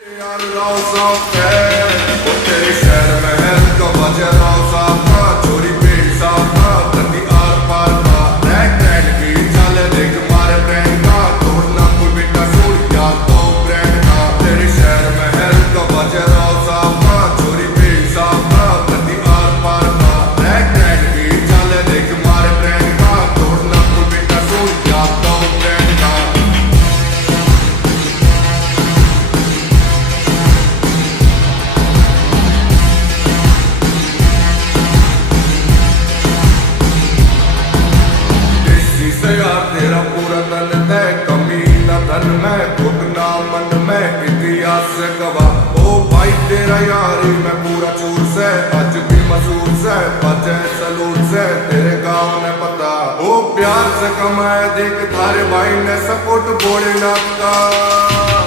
यार राव साहब है वो तेरे शहर में है तो बजे राव साहब का चोरी पेट साहब का गंदी आर पार का रैक रैक की चले देख मारे ब्रांड का तोड़ना कोई बेटा सूट या तो ब्रांड का तेरे शहर में है तो बजे राव साहब का चोरी पेट साहब का गंदी आर पार का रैक रैक की चले देख मारे ब्रांड का तोड़ना कोई बेटा सूट या तो ब्रांड का से यार तेरा पूरा तन तय कमी न धन में घुटना मन में इतिहास से गवाह ओ भाई तेरा यारी मैं पूरा चूर से आज भी मशहूर से बचे सलूट से तेरे गाँव ने पता ओ प्यार से कमाए देख थारे भाई ने सपोर्ट भोलेनाथ का